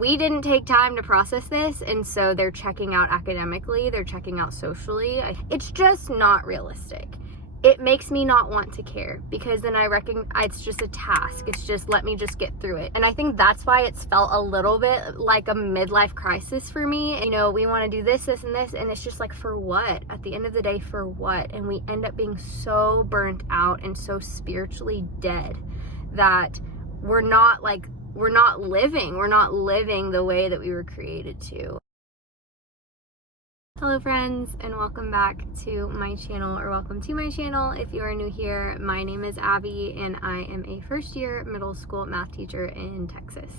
we didn't take time to process this, and so they're checking out academically, they're checking out socially. It's just not realistic. It makes me not want to care, because then I reckon it's just a task. It's just, let me just get through it. And I think that's why it's felt a little bit like a midlife crisis for me. You know, we want to do this, this, and this, and it's just like, for what? At the end of the day, for what? And we end up being so burnt out and so spiritually dead that we're not living the way that we were created to. Hello friends, and welcome back to my channel, or welcome to my channel if you are new here. My name is Abby and I am a first year middle school math teacher in Texas.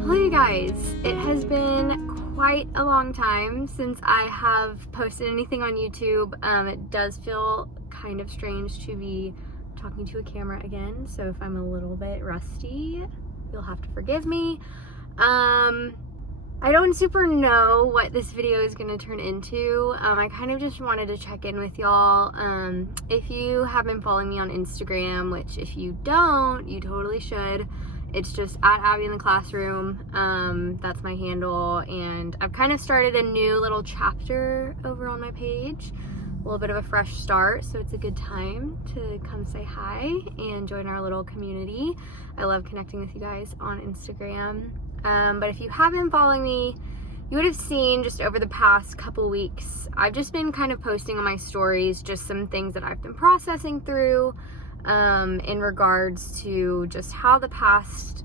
Hello you guys, it has been quite a long time since I have posted anything on YouTube. It does feel kind of strange to be talking to a camera again, so if I'm a little bit rusty, you'll have to forgive me. I don't super know what this video is going to turn into. I kind of just wanted to check in with y'all. If you have been following me on Instagram, which if you don't, you totally should. It's just at Abby in the Classroom. That's my handle, and I've kind of started a new little chapter over on my page. A little bit of a fresh start, so it's a good time to come say hi and join our little community. I love connecting with you guys on Instagram. But if you have been following me, you would have seen just over the past couple weeks, I've just been kind of posting on my stories just some things that I've been processing through in regards to just how the past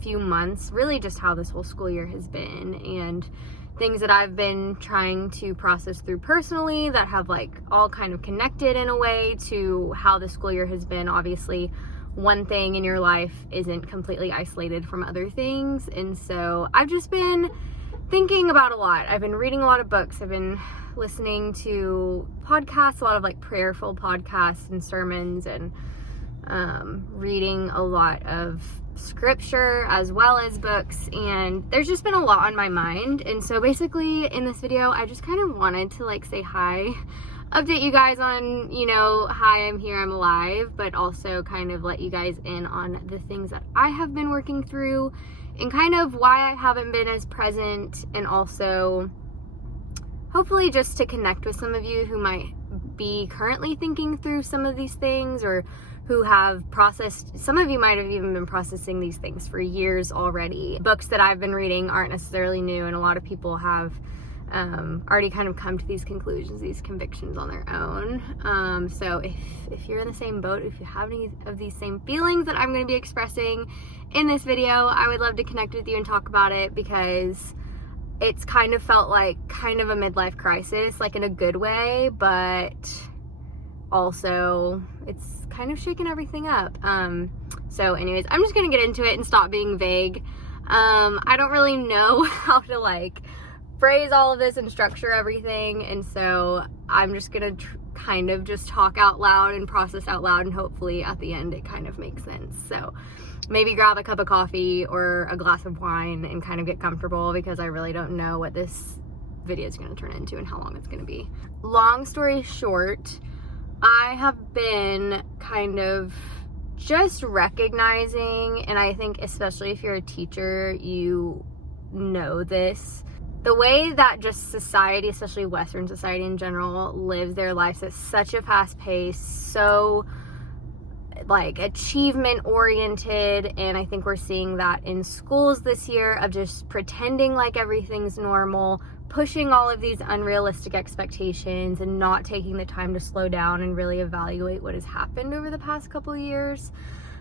few months, really just how this whole school year has been, and things that I've been trying to process through personally that have like all kind of connected in a way to how the school year has been. Obviously, one thing in your life isn't completely isolated from other things, and so I've just been thinking about a lot. I've been reading a lot of books. I've been listening to podcasts, a lot of like prayerful podcasts and sermons, and reading a lot of scripture as well as books, and there's just been a lot on my mind. And so basically in this video I just kind of wanted to like say hi, update you guys on, you know, hi, I'm here, I'm alive, but also kind of let you guys in on the things that I have been working through and kind of why I haven't been as present, and also hopefully just to connect with some of you who might be currently thinking through some of these things, or who have processed, some of you might have even been processing these things for years already. Books that I've been reading aren't necessarily new, and a lot of people have already kind of come to these conclusions, these convictions on their own. So if you're in the same boat, if you have any of these same feelings that I'm going to be expressing in this video, I would love to connect with you and talk about it, because it's kind of felt like kind of a midlife crisis, like in a good way, but also it's kind of shaking everything up. So anyways, I'm just gonna get into it and stop being vague. I don't really know how to like phrase all of this and structure everything, and so I'm just gonna kind of just talk out loud and process out loud, and hopefully at the end it kind of makes sense. So maybe grab a cup of coffee or a glass of wine and kind of get comfortable, because I really don't know what this video is going to turn into and how long it's going to be. Long story short, I have been kind of just recognizing, and I think especially if you're a teacher, you know this, the way that just society, especially Western society in general, lives their lives at such a fast pace, so like achievement oriented. And I think we're seeing that in schools this year, of just pretending like everything's normal, pushing all of these unrealistic expectations, and not taking the time to slow down and really evaluate what has happened over the past couple of years.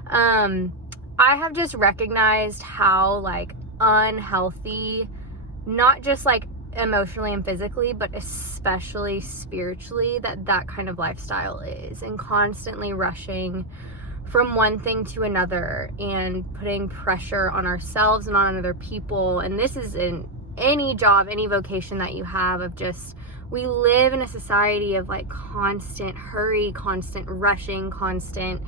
I have just recognized how like unhealthy, not just like emotionally and physically, but especially spiritually, that kind of lifestyle is, and constantly rushing from one thing to another and putting pressure on ourselves and on other people. And this is in any job, any vocation that you have, of just, we live in a society of like constant hurry, constant rushing, constant,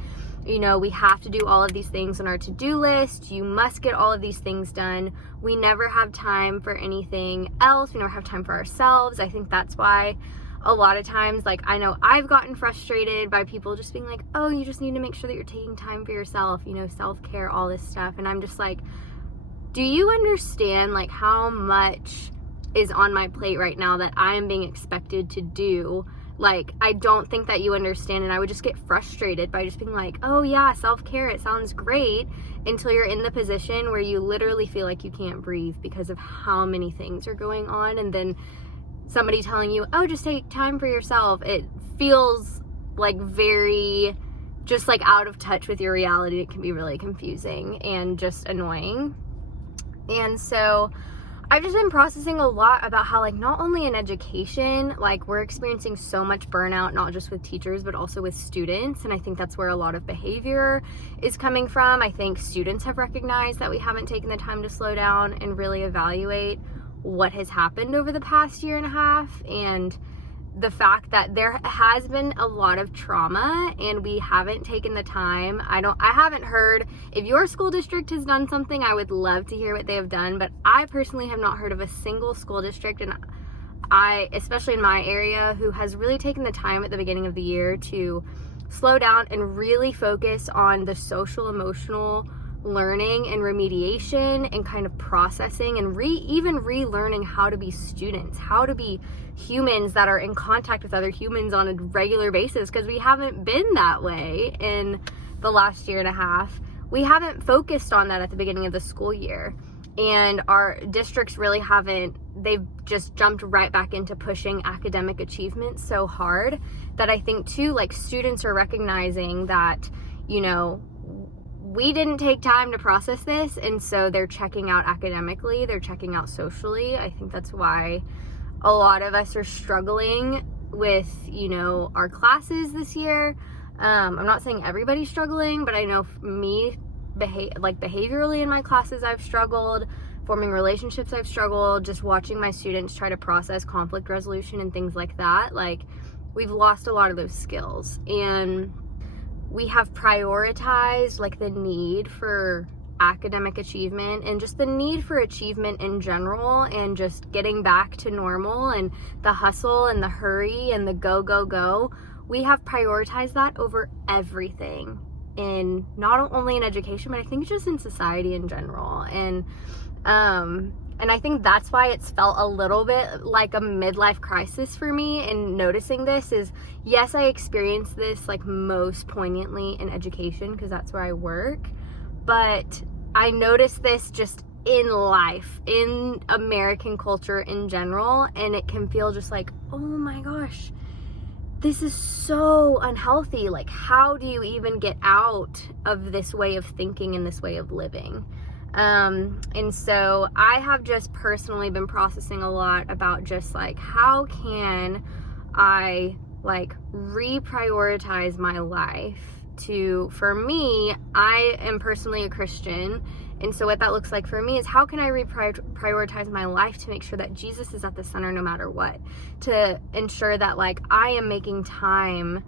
you know, we have to do all of these things on our to-do list. You must get all of these things done. We never have time for anything else. We never have time for ourselves. I think that's why a lot of times, like, I know I've gotten frustrated by people just being like, oh, you just need to make sure that you're taking time for yourself, you know, self-care, all this stuff. And I'm just like, do you understand, like, how much is on my plate right now that I am being expected to do? Like, I don't think that you understand. And I would just get frustrated by just being like, oh yeah, self-care, it sounds great, until you're in the position where you literally feel like you can't breathe because of how many things are going on. And then somebody telling you, oh, just take time for yourself, it feels like very just like out of touch with your reality. It can be really confusing and just annoying. And so I've just been processing a lot about how, like, not only in education, like, we're experiencing so much burnout, not just with teachers, but also with students. And I think that's where a lot of behavior is coming from. I think students have recognized that we haven't taken the time to slow down and really evaluate what has happened over the past year and a half, and the fact that there has been a lot of trauma and we haven't taken the time. I haven't heard, if your school district has done something, I would love to hear what they have done, but I personally have not heard of a single school district, and especially in my area, who has really taken the time at the beginning of the year to slow down and really focus on the social, emotional learning and remediation and kind of processing and even relearning how to be students, how to be humans that are in contact with other humans on a regular basis, because we haven't been that way in the last year and a half. We haven't focused on that at the beginning of the school year, and our districts really haven't. They've just jumped right back into pushing academic achievement so hard that I think too, like, students are recognizing that, you know, we didn't take time to process this, and so they're checking out academically, they're checking out socially. I think that's why a lot of us are struggling with, you know, our classes this year. I'm not saying everybody's struggling, but I know me, behaviorally in my classes, I've struggled. Forming relationships, I've struggled. Just watching my students try to process conflict resolution and things like that. Like, we've lost a lot of those skills, and we have prioritized, like, the need for academic achievement and just the need for achievement in general, and just getting back to normal and the hustle and the hurry and the go. We have prioritized that over everything, in not only in education, but I think just in society in general. And I think that's why it's felt a little bit like a midlife crisis for me in noticing this. Is, yes, I experienced this, like, most poignantly in education because that's where I work, but I noticed this just in life, in American culture in general, and it can feel just like, oh my gosh, this is so unhealthy. Like, how do you even get out of this way of thinking and this way of living? And so I have just personally been processing a lot about just, like, how can I, like, reprioritize my life for me, I am personally a Christian. And so what that looks like for me is, how can I reprioritize my life to make sure that Jesus is at the center no matter what? To ensure that, like, I am making time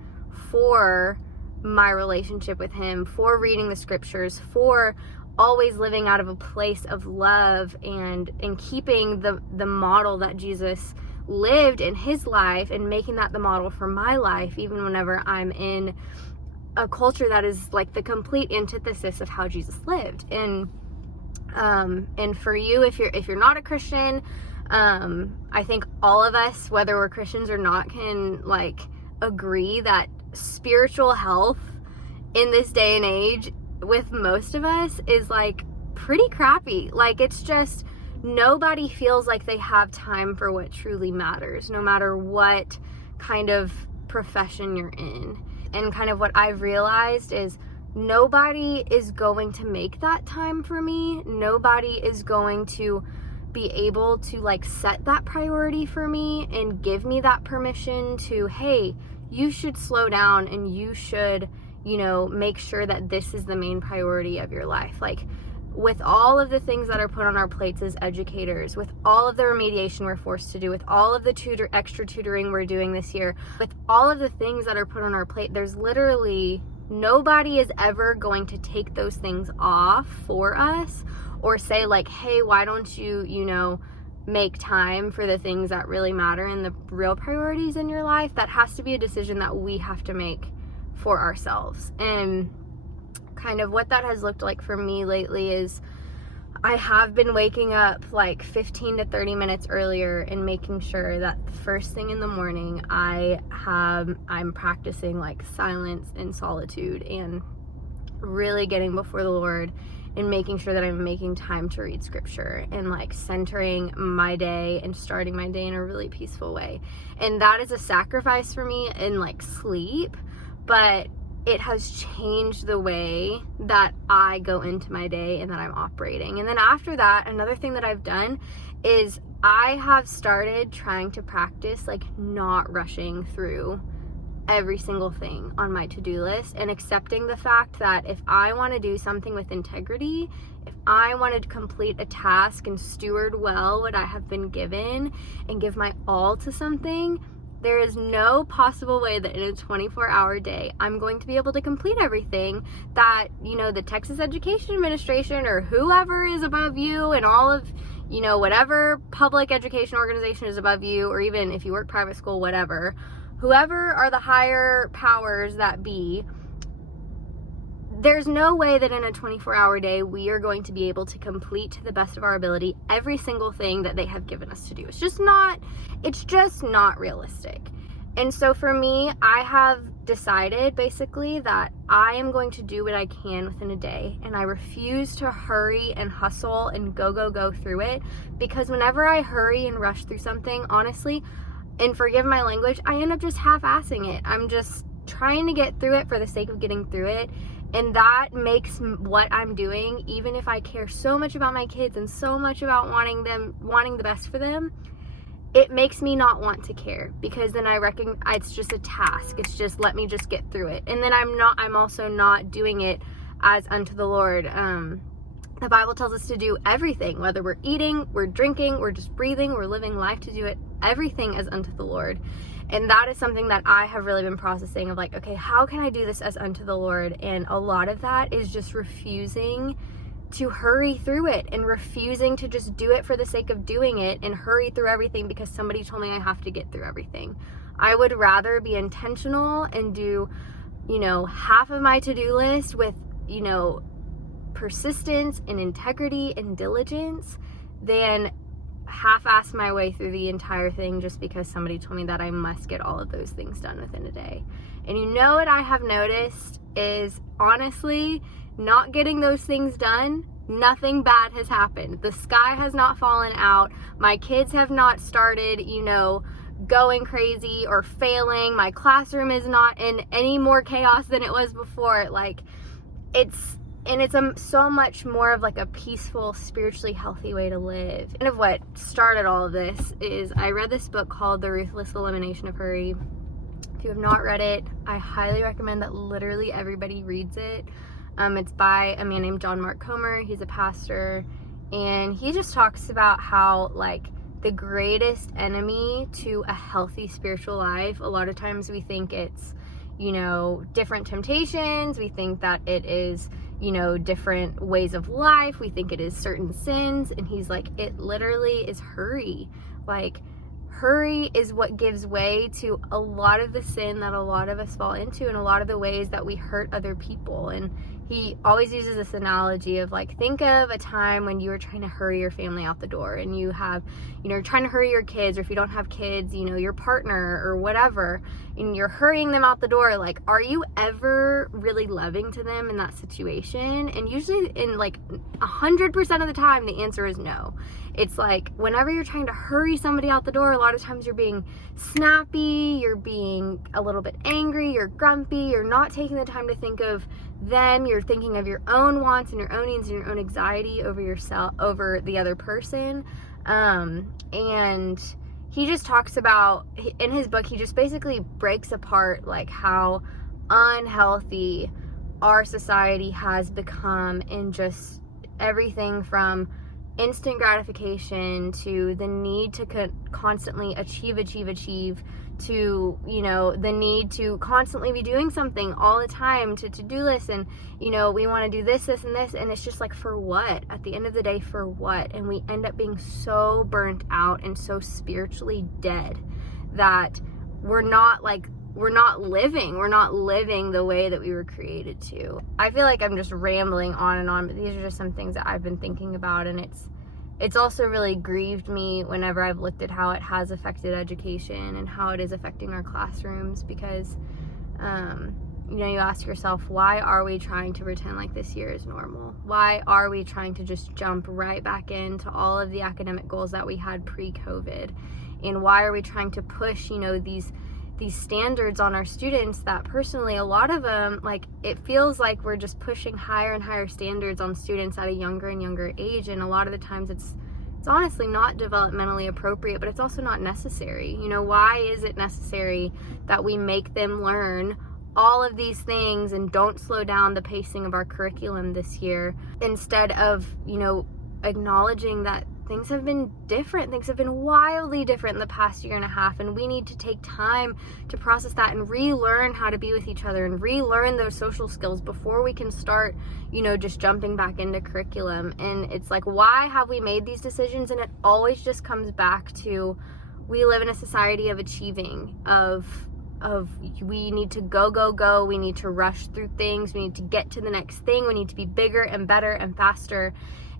for my relationship with him, for reading the scriptures, for always living out of a place of love, and keeping the model that Jesus lived in his life, and making that the model for my life, even whenever I'm in a culture that is, like, the complete antithesis of how Jesus lived. And for you, if you're not a Christian, I think all of us, whether we're Christians or not, can, like, agree that spiritual health in this day and age with most of us is, like, pretty crappy. Like, it's just, nobody feels like they have time for what truly matters, no matter what kind of profession you're in. And kind of what I've realized is, nobody is going to make that time for me. Nobody is going to be able to, like, set that priority for me and give me that permission to, hey, you should slow down and you should, you know, make sure that this is the main priority of your life. Like, with all of the things that are put on our plates as educators, with all of the remediation we're forced to do, with all of the extra tutoring we're doing this year, with all of the things that are put on our plate, there's literally nobody is ever going to take those things off for us, or say, like, hey, why don't you, you know, make time for the things that really matter and the real priorities in your life, that has to be a decision that we have to make for ourselves. And kind of what that has looked like for me lately is I have been waking up like 15 to 30 minutes earlier and making sure that the first thing in the morning I'm practicing like silence and solitude and really getting before the Lord and making sure that I'm making time to read scripture and like centering my day and starting my day in a really peaceful way. And that is a sacrifice for me in like sleep, but it has changed the way that I go into my day and that I'm operating. And then after that, another thing that I've done is I have started trying to practice like not rushing through every single thing on my to-do list and accepting the fact that if I want to do something with integrity, if I want to complete a task and steward well what I have been given and give my all to something, there is no possible way that in a 24-hour day I'm going to be able to complete everything that, the Texas Education Administration or whoever is above you and all of, whatever public education organization is above you, or even if you work private school, whatever, whoever are the higher powers that be, there's no way that in a 24-hour day we are going to be able to complete to the best of our ability every single thing that they have given us to do. It's just not realistic. And so for me, I have decided basically that I am going to do what I can within a day, and I refuse to hurry and hustle and go through it, because whenever I hurry and rush through something, honestly, and forgive my language, I end up just half-assing it. I'm just trying to get through it for the sake of getting through it. And that makes what I'm doing, even if I care so much about my kids and so much about wanting the best for them, it makes me not want to care, because then I reckon it's just a task. It's just, let me just get through it. And then I'm also not doing it as unto the Lord. The Bible tells us to do everything, whether we're eating, we're drinking, we're just breathing, we're living life, to do it everything as unto the Lord. And that is something that I have really been processing of like, okay, how can I do this as unto the Lord? And a lot of that is just refusing to hurry through it and refusing to just do it for the sake of doing it and hurry through everything because somebody told me I have to get through everything. I would rather be intentional and do, half of my to-do list with, persistence and integrity and diligence than half-ass my way through the entire thing just because somebody told me that I must get all of those things done within a day. And what I have noticed is, honestly, not getting those things done, nothing bad has happened. The sky has not fallen out. My kids have not started, going crazy or failing. My classroom is not in any more chaos than it was before. It's so much more of like a peaceful, spiritually healthy way to live. And of what started all of this is I read this book called The Ruthless Elimination of Hurry. If you have not read it, I highly recommend that literally everybody reads it. It's by a man named John Mark Comer. He's a pastor, and he just talks about how the greatest enemy to a healthy spiritual life, a lot of times we think it's, different temptations. We think that it is, different ways of life. We think it is certain sins. And he's like, it literally is hurry. Hurry is what gives way to a lot of the sin that a lot of us fall into and a lot of the ways that we hurt other people. And he always uses this analogy of think of a time when you were trying to hurry your family out the door, and you have, trying to hurry your kids, or if you don't have kids, your partner or whatever, and you're hurrying them out the door. Are you ever really loving to them in that situation? And usually in 100% of the time, the answer is no. It's whenever you're trying to hurry somebody out the door, a lot of times you're being snappy, you're being a little bit angry, you're grumpy, you're not taking the time to think of them, you're thinking of your own wants and your own needs and your own anxiety over yourself, over the other person. And he just talks about, in his book, he just basically breaks apart how unhealthy our society has become in just everything from instant gratification to the need to constantly achieve, to, you know, the need to constantly be doing something all the time, to do lists, and, you know, we want to do this, and this, and it's just like, for what? At the end of the day, for what? And we end up being so burnt out and so spiritually dead that we're not living the way that we were created to. I feel like I'm just rambling on and on, but these are just some things that I've been thinking about, and it's also really grieved me whenever I've looked at how it has affected education and how it is affecting our classrooms, because you know, you ask yourself, why are we trying to pretend like this year is normal? Why are we trying to just jump right back into all of the academic goals that we had pre-COVID? And why are we trying to push, you know, these standards on our students that, personally, a lot of them, like, it feels like we're just pushing higher and higher standards on students at a younger and younger age, and a lot of the times it's honestly not developmentally appropriate, but it's also not necessary. You know, why is it necessary that we make them learn all of these things and don't slow down the pacing of our curriculum this year, instead of, you know, acknowledging that things have been different. Things have been wildly different in the past year and a half, and we need to take time to process that and relearn how to be with each other and relearn those social skills before we can start, you know, just jumping back into curriculum. And it's like, why have we made these decisions? And it always just comes back to, we live in a society of achieving, of we need to go, we need to rush through things, we need to get to the next thing, we need to be bigger and better and faster.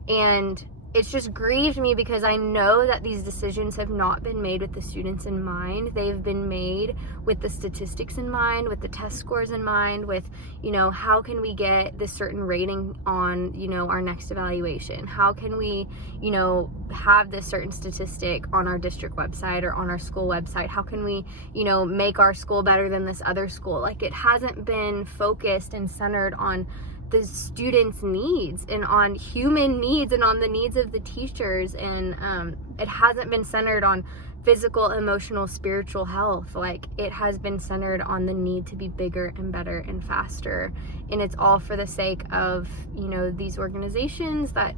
And it's just grieved me, because I know that these decisions have not been made with the students in mind. They've been made with the statistics in mind, with the test scores in mind, with, you know, how can we get this certain rating on, you know, our next evaluation? How can we, you know, have this certain statistic on our district website or on our school website? How can we, you know, make our school better than this other school? Like, it hasn't been focused and centered on the students' needs and on human needs and on the needs of the teachers, and it hasn't been centered on physical, emotional, spiritual health. Like, it has been centered on the need to be bigger and better and faster, and it's all for the sake of, you know, these organizations that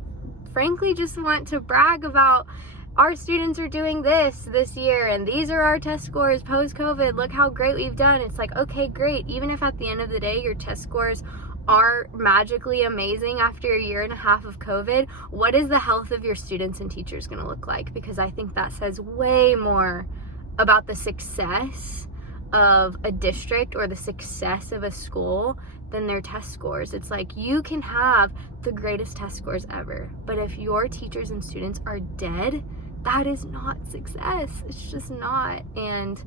frankly just want to brag about, our students are doing this year, and these are our test scores post-COVID, look how great we've done. It's like, okay, great, even if at the end of the day your test scores are magically amazing after a year and a half of COVID, what is the health of your students and teachers going to look like? Because I think that says way more about the success of a district or the success of a school than their test scores. It's like, you can have the greatest test scores ever, but if your teachers and students are dead, that is not success. It's just not. And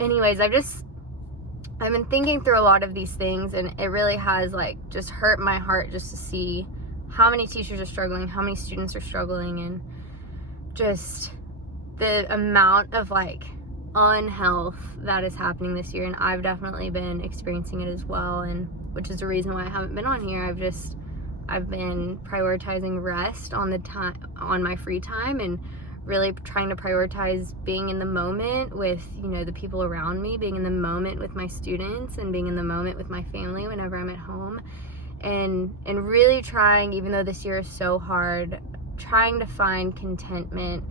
anyways, I've been thinking through a lot of these things, and it really has, like, just hurt my heart just to see how many teachers are struggling, how many students are struggling, and just the amount of, like, unhealth that is happening this year. And I've definitely been experiencing it as well, and which is the reason why I haven't been on here. I've been prioritizing rest on my free time, and really trying to prioritize being in the moment with, you know, the people around me, being in the moment with my students, and being in the moment with my family whenever I'm at home, and really trying, even though this year is so hard, trying to find contentment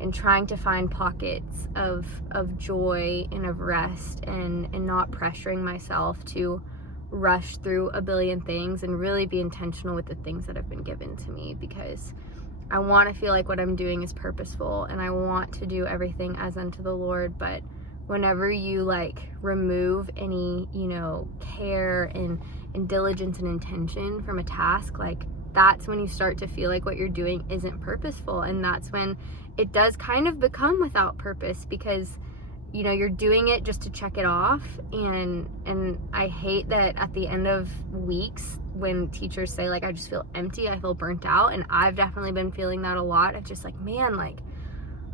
and trying to find pockets of joy and of rest, and not pressuring myself to rush through a billion things, and really be intentional with the things that have been given to me, because I want to feel like what I'm doing is purposeful, and I want to do everything as unto the Lord. But whenever you, like, remove any, you know, care and diligence and intention from a task, like, that's when you start to feel like what you're doing isn't purposeful, and that's when it does kind of become without purpose, because, you know, you're doing it just to check it off. And I hate that at the end of weeks, when teachers say, like, I just feel empty, I feel burnt out, and I've definitely been feeling that a lot. It's just like, man, like,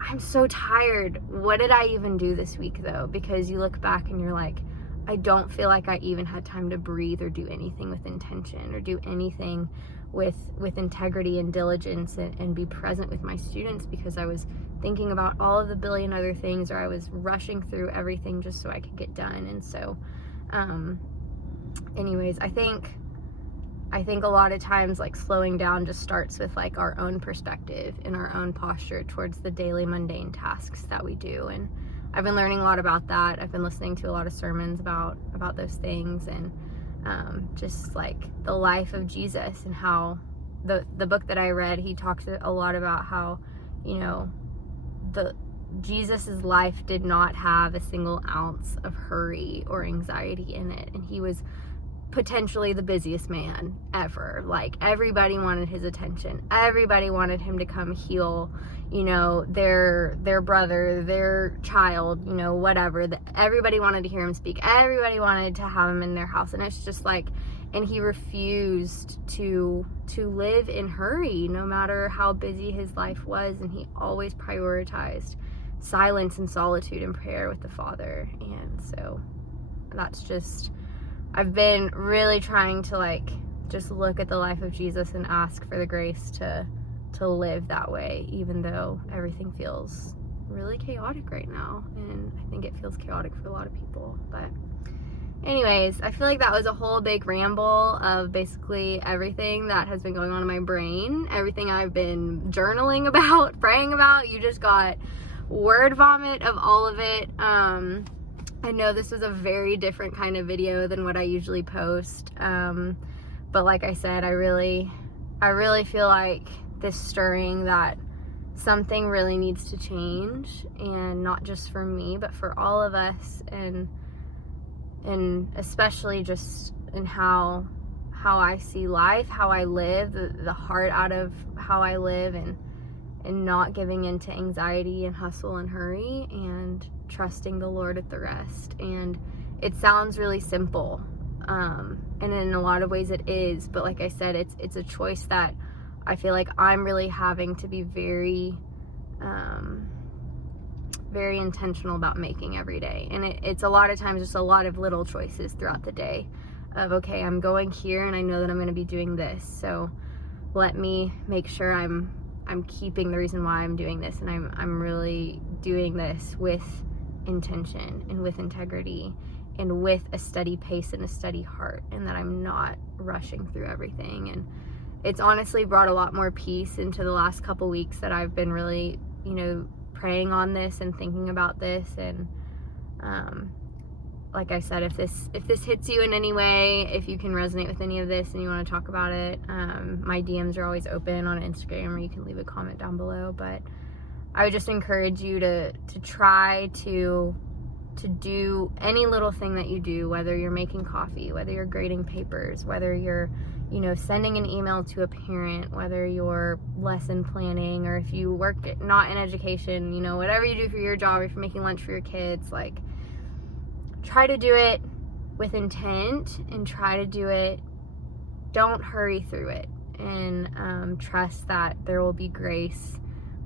I'm so tired. What did I even do this week, though? Because you look back and you're like, I don't feel like I even had time to breathe or do anything with intention or do anything with integrity and diligence and be present with my students, because I was thinking about all of the billion other things, or I was rushing through everything just so I could get done. And so anyways, I think I think a lot of times like slowing down just starts with like our own perspective and our own posture towards the daily mundane tasks that we do. And I've been learning a lot about that. I've been listening to a lot of sermons about those things, and just like the life of Jesus, and how the book that I read, he talks a lot about how, you know, Jesus's life did not have a single ounce of hurry or anxiety in it, and he was potentially the busiest man ever. Like, everybody wanted his attention. Everybody wanted him to come heal, you know, their brother, their child, you know, whatever. Everybody wanted to hear him speak. Everybody wanted to have him in their house. And it's just like, and he refused to live in hurry, no matter how busy his life was. And he always prioritized silence and solitude and prayer with the Father. And so that's just, I've been really trying to like just look at the life of Jesus and ask for the grace to live that way, even though everything feels really chaotic right now. And I think it feels chaotic for a lot of people. But anyways, I feel like that was a whole big ramble of basically everything that has been going on in my brain, everything I've been journaling about, praying about. You just got word vomit of all of it. I know this was a very different kind of video than what I usually post, but like I said, I really feel like this stirring that something really needs to change, and not just for me, but for all of us, and especially just in how I see life, how I live, the heart out of how I live, and not giving into anxiety and hustle and hurry, and trusting the Lord at the rest. And it sounds really simple, and in a lot of ways it is, but like I said, it's a choice that I feel like I'm really having to be very very intentional about making every day. And it's a lot of times just a lot of little choices throughout the day of, okay, I'm going here and I know that I'm going to be doing this, so let me make sure I'm keeping the reason why I'm doing this, and I'm really doing this with intention and with integrity and with a steady pace and a steady heart, and that I'm not rushing through everything. And it's honestly brought a lot more peace into the last couple weeks that I've been really, you know, praying on this and thinking about this. And like I said, if this hits you in any way, if you can resonate with any of this and you want to talk about it, my DMs are always open on Instagram, or you can leave a comment down below. But I would just encourage you to try to do any little thing that you do, whether you're making coffee, whether you're grading papers, whether you're, you know, sending an email to a parent, whether you're lesson planning, or if you work not in education, you know, whatever you do for your job, if you're making lunch for your kids, like, try to do it with intent, and try to do it, don't hurry through it, and trust that there will be grace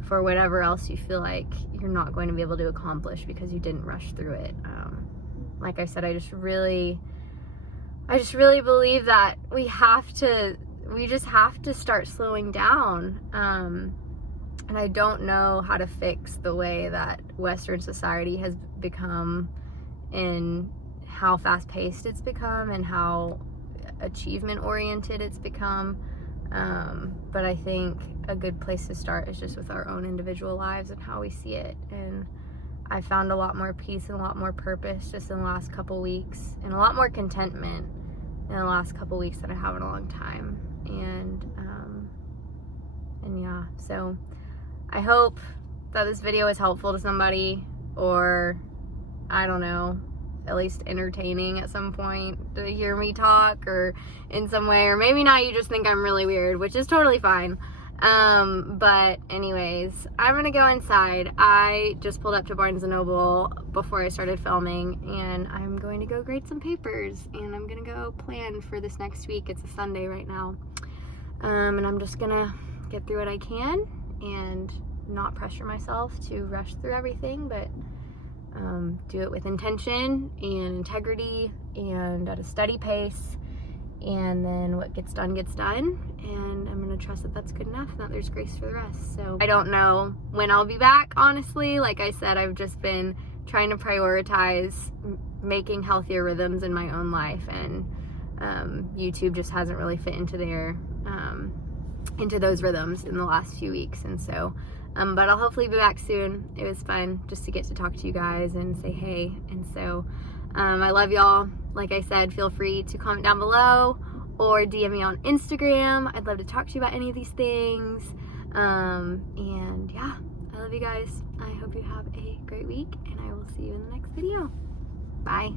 for whatever else you feel like you're not going to be able to accomplish because you didn't rush through it. Like I said, I just really believe that we just have to start slowing down. And I don't know how to fix the way that Western society has become, and how fast-paced it's become, and how achievement-oriented it's become. But I think a good place to start is just with our own individual lives and how we see it. And I found a lot more peace and a lot more purpose just in the last couple weeks, and a lot more contentment in the last couple weeks than I have in a long time. And yeah, so I hope that this video is helpful to somebody, or I don't know, at least entertaining at some point to hear me talk, or in some way, or maybe not, you just think I'm really weird, which is totally fine. But anyways, I'm gonna go inside. I just pulled up to Barnes & Noble before I started filming, and I'm going to go grade some papers, and I'm gonna go plan for this next week. It's a Sunday right now. And I'm just gonna get through what I can and not pressure myself to rush through everything, but do it with intention and integrity and at a steady pace, and then what gets done, and I'm gonna trust that that's good enough and that there's grace for the rest. So I don't know when I'll be back, honestly. Like I said, I've just been trying to prioritize making healthier rhythms in my own life, and YouTube just hasn't really fit into their into those rhythms in the last few weeks. And so but I'll hopefully be back soon. It was fun just to get to talk to you guys and say hey. And so I love y'all. Like I said, feel free to comment down below or DM me on Instagram. I'd love to talk to you about any of these things. And yeah, I love you guys. I hope you have a great week, and I will see you in the next video. Bye.